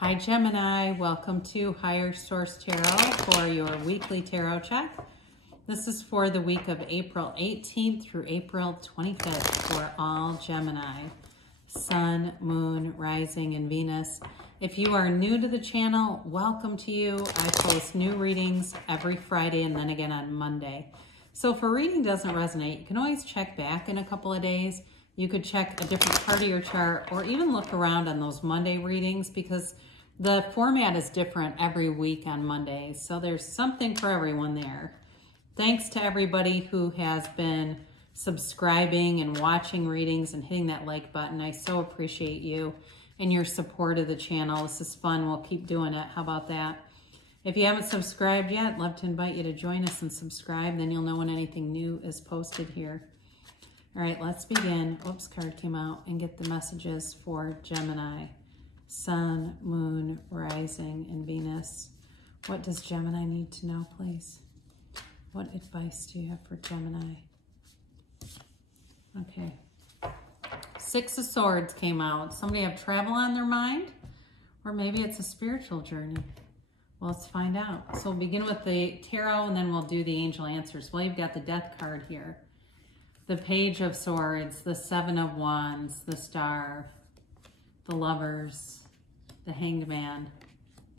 Hi Gemini, welcome to Higher Source Tarot for your weekly tarot check. This is for the week of April 18th through April 25th for all Gemini, Sun, Moon, Rising, and Venus. If you are new to the channel, welcome to you. I post new readings every Friday and then again on Monday. So if a reading doesn't resonate, you can always check back in a couple of days. You could check a different part of your chart or even look around on those Monday readings because the format is different every week on Mondays. So there's something for everyone there. Thanks to everybody who has been subscribing and watching readings and hitting that like button. I so appreciate you and your support of the channel. This is fun. We'll keep doing it. How about that? If you haven't subscribed yet, I'd love to invite you to join us and subscribe. Then you'll know when anything new is posted here. All right, let's begin. Oops, card came out, and get the messages for Gemini. Sun, Moon, Rising, and Venus. What does Gemini need to know, please? What advice do you have for Gemini? Okay. Six of Swords came out. Somebody have travel on their mind? Or maybe it's a spiritual journey. Well, let's find out. So we'll begin with the tarot, and then we'll do the angel answers. Well, you've got the Death card here. The Page of Swords, the Seven of Wands, the Star, the Lovers, the Hanged Man,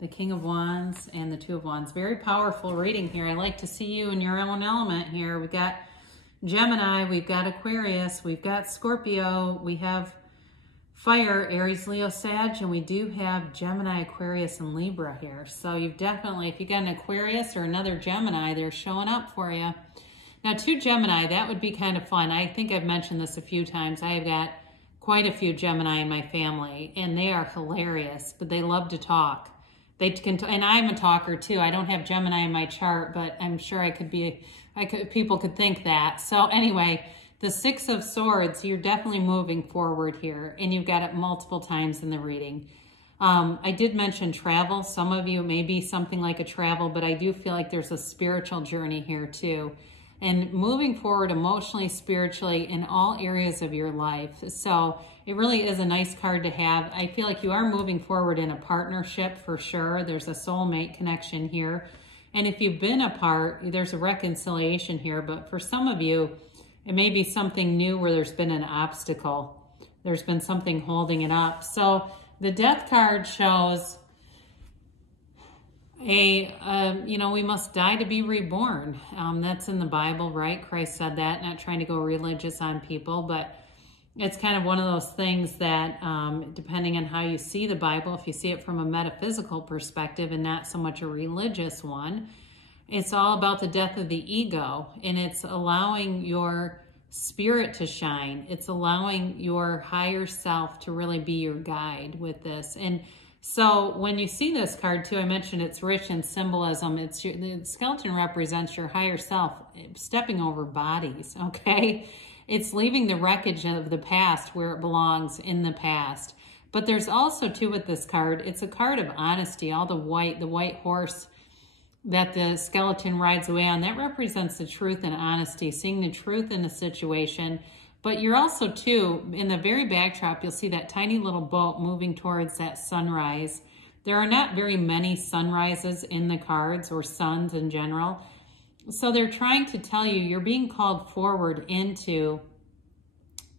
the King of Wands, and the Two of Wands. Very powerful reading here. I like to see you in your own element here. We've got Gemini, we've got Aquarius, we've got Scorpio, we have Fire, Aries, Leo, Sag, and we do have Gemini, Aquarius, and Libra here. So you've definitely, if you got an Aquarius or another Gemini, they're showing up for you. Now, two Gemini, that would be kind of fun. I think I've mentioned this a few times. I have got quite a few Gemini in my family, and they are hilarious, but they love to talk. They can, and I'm a talker too. I don't have Gemini in my chart, but I'm sure I could be, people could think that. So anyway, the Six of Swords, you're definitely moving forward here, and you've got it multiple times in the reading. I did mention travel. Some of you may be something like a travel, but I do feel like there's a spiritual journey here too. And moving forward emotionally, spiritually, in all areas of your life. So it really is a nice card to have. I feel like you are moving forward in a partnership for sure. There's a soulmate connection here. And if you've been apart, there's a reconciliation here. But for some of you, it may be something new where there's been an obstacle. There's been something holding it up. So the Death card shows we must die to be reborn. That's in the Bible, right? Christ said that, not trying to go religious on people, but it's kind of one of those things that, depending on how you see the Bible, if you see it from a metaphysical perspective and not so much a religious one, it's all about the death of the ego, and it's allowing your spirit to shine. It's allowing your higher self to really be your guide with this. And so when you see this card too, I mentioned it's rich in symbolism. The skeleton represents your higher self stepping over bodies, okay? It's leaving the wreckage of the past where it belongs in the past. But there's also too with this card, it's a card of honesty. All the white horse that the skeleton rides away on, that represents the truth and honesty, seeing the truth in a situation. But you're also, too, in the very backdrop, you'll see that tiny little boat moving towards that sunrise. There are not very many sunrises in the cards, or suns in general. So they're trying to tell you you're being called forward into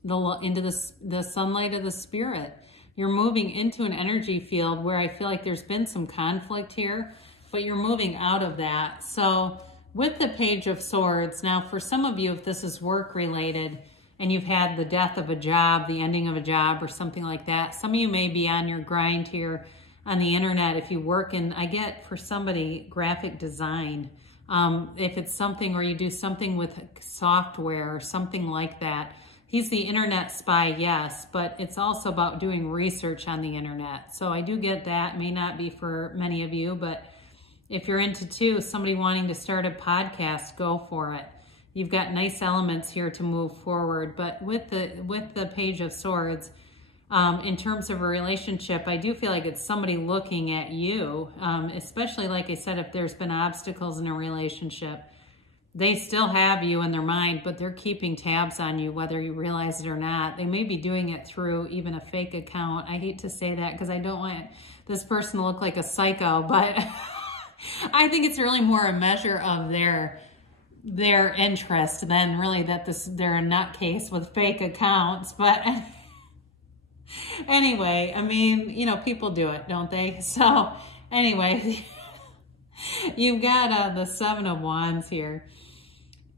the sunlight of the spirit. You're moving into an energy field where I feel like there's been some conflict here, but you're moving out of that. So with the Page of Swords, now for some of you, if this is work-related, and you've had the death of a job, the ending of a job, or something like that. Some of you may be on your grind here on the internet if you work in, I get for somebody, graphic design. If it's something, or you do something with software or something like that. He's the internet spy, yes, but it's also about doing research on the internet. So I do get that. May not be for many of you, but if you're into too, somebody wanting to start a podcast, go for it. You've got nice elements here to move forward, but with the Page of Swords, in terms of a relationship, I do feel like it's somebody looking at you, especially, like I said, if there's been obstacles in a relationship. they still have you in their mind, but they're keeping tabs on you, whether you realize it or not. They may be doing it through even a fake account. I hate to say that because I don't want this person to look like a psycho, but I think it's really more a measure of their interest than really that they're a nutcase with fake accounts. But anyway, I mean, you know, people do it, don't they? So anyway, you've got the Seven of Wands here.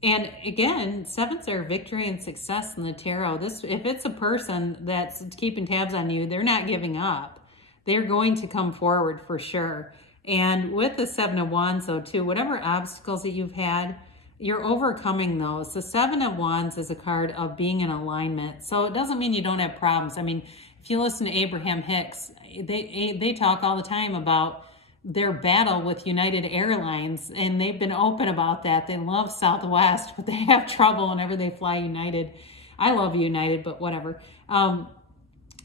And again, sevens are victory and success in the tarot. If it's a person that's keeping tabs on you, they're not giving up. They're going to come forward for sure. And with the Seven of Wands, though, too, whatever obstacles that you've had, you're overcoming those. The Seven of Wands is a card of being in alignment. So it doesn't mean you don't have problems. I mean, if you listen to Abraham Hicks, they talk all the time about their battle with United Airlines, and they've been open about that. They love Southwest, but they have trouble whenever they fly United. I love United, but whatever.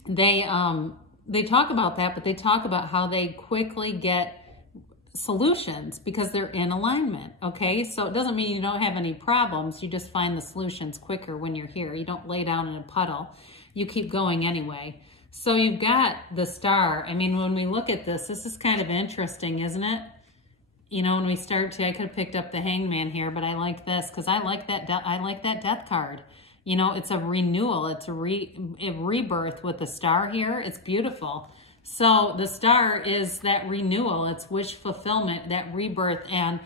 They talk about that, but they talk about how they quickly get solutions because they're in alignment, okay? So it doesn't mean you don't have any problems. You just find the solutions quicker when you're here. You don't lay down in a puddle. You keep going anyway. So you've got the Star. I mean, when we look at this is kind of interesting, isn't it? You know, when we start to, I could have picked up the Hangman here, but I like this because I like that Death card. You know, it's a renewal. It's a rebirth with the Star here. It's beautiful. So the Star is that renewal. It's wish fulfillment, that rebirth. And,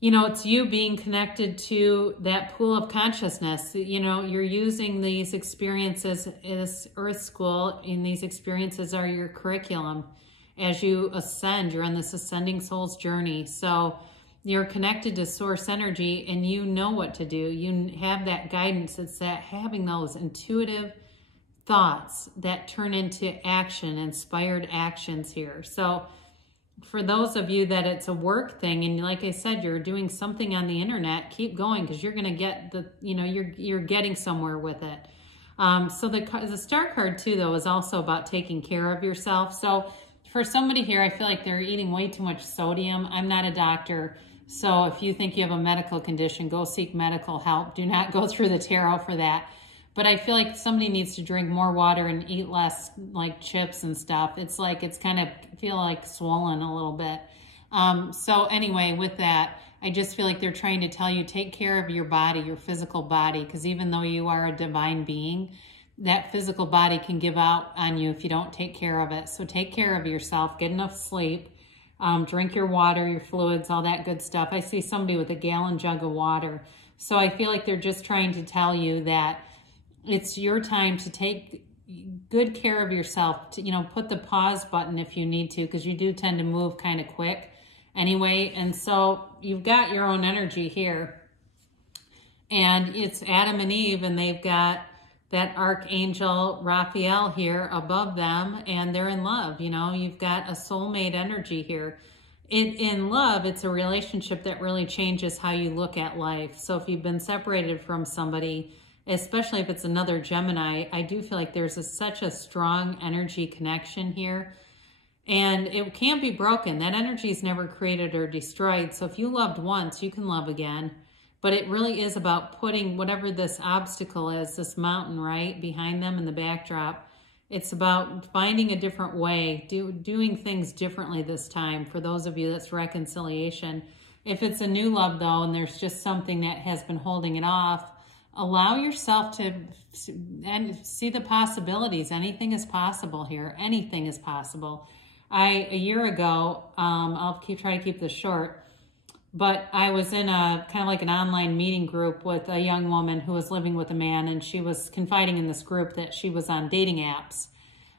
you know, it's you being connected to that pool of consciousness. You know, you're using these experiences as Earth School, and these experiences are your curriculum. As you ascend, you're on this ascending soul's journey. So you're connected to source energy and you know what to do. You have that guidance. It's that having those intuitive thoughts that turn into action, inspired actions here. So for those of you that it's a work thing, and like I said, you're doing something on the internet, keep going because you're going to get the, you know, you're getting somewhere with it. So the Star card too, though, is also about taking care of yourself. So for somebody here, I feel like they're eating way too much sodium. I'm not a doctor. So if you think you have a medical condition, go seek medical help. Do not go through the tarot for that. But I feel like somebody needs to drink more water and eat less like chips and stuff. It's like, it's kind of feel like swollen a little bit. So anyway, with that, I just feel like they're trying to tell you, take care of your body, your physical body, because even though you are a divine being, that physical body can give out on you if you don't take care of it. So take care of yourself, get enough sleep, drink your water, your fluids, all that good stuff. I see somebody with a gallon jug of water. So I feel like they're just trying to tell you that it's your time to take good care of yourself, to, you know, put the pause button if you need to, because you do tend to move kind of quick anyway. And so you've got your own energy here. And it's Adam and Eve, and they've got that Archangel Raphael here above them, and they're in love. You know, you've got a soulmate energy here. In love, it's a relationship that really changes how you look at life. So if you've been separated from somebody, especially if it's another Gemini, I do feel like there's such a strong energy connection here. And it can't be broken. That energy is never created or destroyed. So if you loved once, you can love again. But it really is about putting whatever this obstacle is, this mountain, right, behind them in the backdrop. It's about finding a different way, doing things differently this time. For those of you, that's reconciliation. If it's a new love, though, and there's just something that has been holding it off, allow yourself to see the possibilities. Anything is possible here. Anything is possible. A year ago, I'll try to keep this short, but I was in a kind of like an online meeting group with a young woman who was living with a man, and she was confiding in this group that she was on dating apps,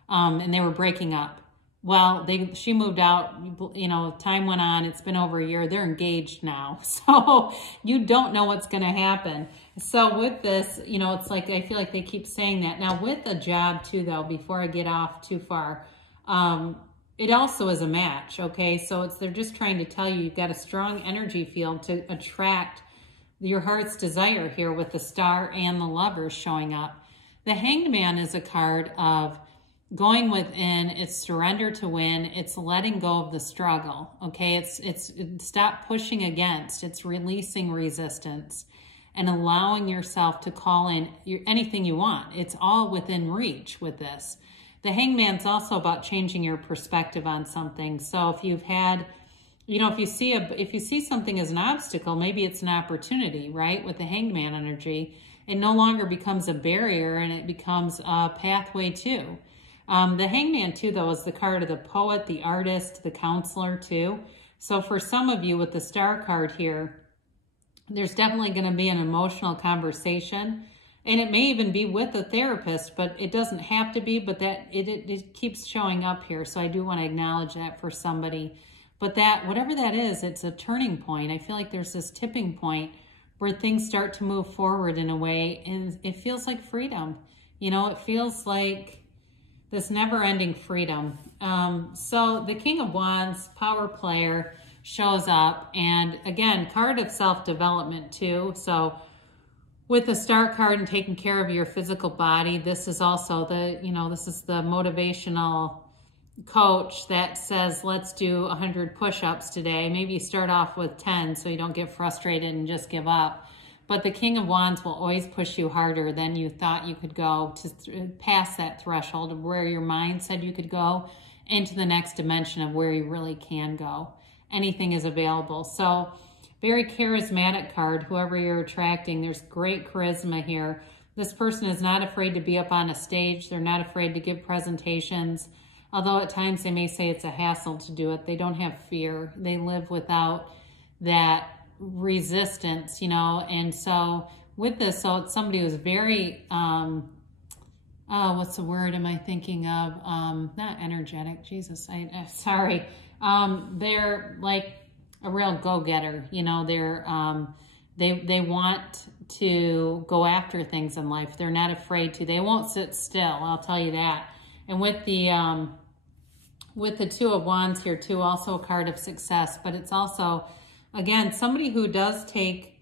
and they were breaking up. Well, she moved out, you know, time went on, it's been over a year, they're engaged now. So you don't know what's going to happen. So with this, you know, it's like, I feel like they keep saying that. Now with a job too, though, before I get off too far, it also is a match, okay? So they're just trying to tell you, you've got a strong energy field to attract your heart's desire here with the Star and the Lovers showing up. The Hanged Man is a card of going within, it's surrender to win, it's letting go of the struggle, okay? It's stop pushing against, it's releasing resistance and allowing yourself to call in anything you want. It's all within reach with this. The Hangman's also about changing your perspective on something. So if you've had, you know, if you see something as an obstacle, maybe it's an opportunity, right? With the Hangman energy, it no longer becomes a barrier and it becomes a pathway too. The Hangman too, though, is the card of the poet, the artist, the counselor too. So for some of you with the Star card here, there's definitely going to be an emotional conversation, and it may even be with a therapist, but it doesn't have to be, but that it keeps showing up here. So I do want to acknowledge that for somebody, but that, whatever that is, it's a turning point. I feel like there's this tipping point where things start to move forward in a way, and it feels like freedom. You know, it feels like this never-ending freedom. So the King of Wands, power player, shows up, and again, card of self-development too. So with the Star card and taking care of your physical body, this is also the, you know, this is the motivational coach that says, let's do 100 push-ups today. Maybe you start off with 10 so you don't get frustrated and just give up. But the King of Wands will always push you harder than you thought you could go to pass that threshold of where your mind said you could go into the next dimension of where you really can go. Anything is available. So very charismatic card, whoever you're attracting. There's great charisma here. This person is not afraid to be up on a stage. They're not afraid to give presentations. Although at times they may say it's a hassle to do it. They don't have fear. They live without that resistance, you know. And so with this, so it's somebody who's very, what's the word am I thinking of? Not energetic, Jesus, sorry. They're like a real go-getter, you know. They're, they want to go after things in life. They're not afraid to. They won't sit still, I'll tell you that. And with the Two of Wands here too, also a card of success, but it's also, again, somebody who does take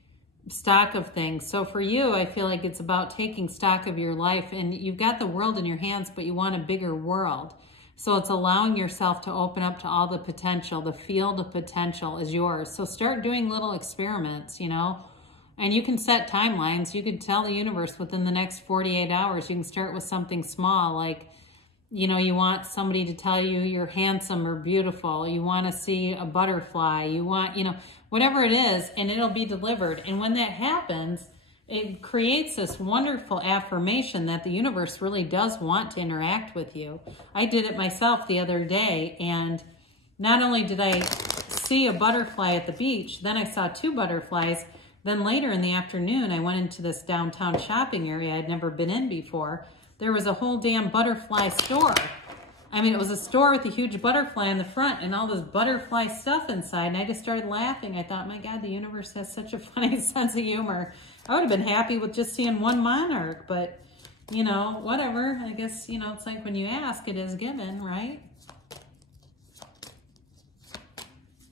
stock of things. So for you, I feel like it's about taking stock of your life, and you've got the world in your hands, but you want a bigger world. So it's allowing yourself to open up to all the potential. The field of potential is yours. So start doing little experiments, you know, and you can set timelines. You could tell the universe within the next 48 hours, you can start with something small, like, you know, you want somebody to tell you you're handsome or beautiful. You want to see a butterfly. You want, you know, whatever it is, and it'll be delivered. And when that happens, it creates this wonderful affirmation that the universe really does want to interact with you. I did it myself the other day, and not only did I see a butterfly at the beach, then I saw 2 butterflies. Then later in the afternoon, I went into this downtown shopping area I'd never been in before. There was a whole damn butterfly store. I mean, it was a store with a huge butterfly in the front and all this butterfly stuff inside. And I just started laughing. I thought, my God, the universe has such a funny sense of humor. I would have been happy with just seeing one monarch, but, you know, whatever. I guess, you know, it's like when you ask, it is given, right?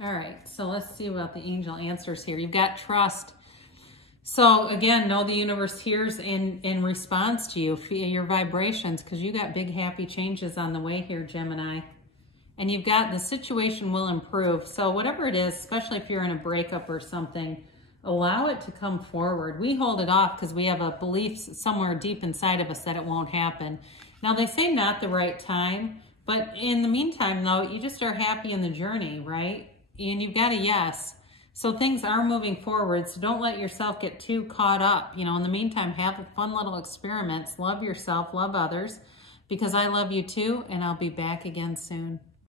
All right, so let's see what the angel answers here. You've got trust. So again, know the universe hears in response to you, feel your vibrations, because you got big happy changes on the way here, Gemini. And you've got the situation will improve. So whatever it is, especially if you're in a breakup or something, allow it to come forward. We hold it off because we have a belief somewhere deep inside of us that it won't happen. Now they say not the right time, but in the meantime though, you just are happy in the journey, right? And you've got a yes. So things are moving forward, so don't let yourself get too caught up. You know, in the meantime, have fun little experiments. Love yourself, love others, because I love you too, and I'll be back again soon.